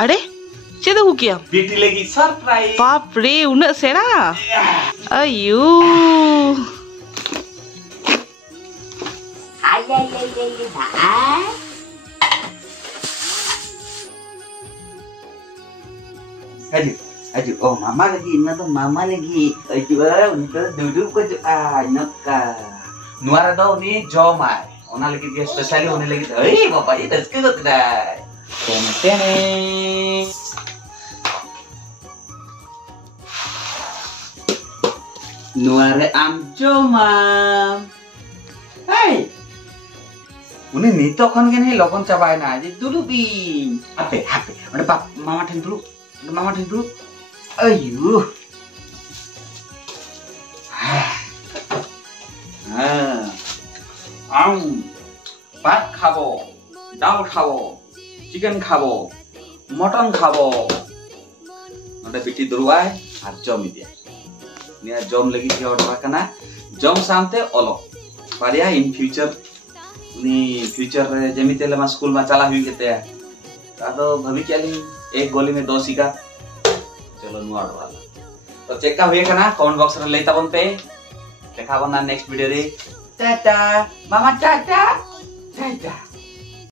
अरे चेद अगू किया बेटी लगी सरप्राइज बाप रे उन्ना सेरा अयो Aduh, oh mama lagi, ini tuh mama lagi. Aduh, untuk duduk ke tuh naka. Nuara dong nih jomai. Ona lagi dia spesial, ona lagi. Bapak ini terus kita kedai. Tene. Nuara am jomam. Hai. Ini nito kan nih lokon cabai na. Jadi dulu bin. Apa? Ada pap, mama ten dulu. Mama ten dulu. Ayo. भात खाबो दाल खाबो chicken खाबो mutton खाबो नडे बिटी दुरुआय are जम इदिया निया जम लगी थी ऑर्डर करना जम सामते ओलो Pariya in future knee future रे जेमिते लमा स्कूल में चला हुई केते तादो भभी केली एक गोली में 2 सिक्का चलो नु ऑर्डर वाला तो चेक का हुए करना कमेंट बॉक्स रे लेता बन पे देखा बना नेक्स्ट वीडियो रे टाटा मामा टाटा टाटा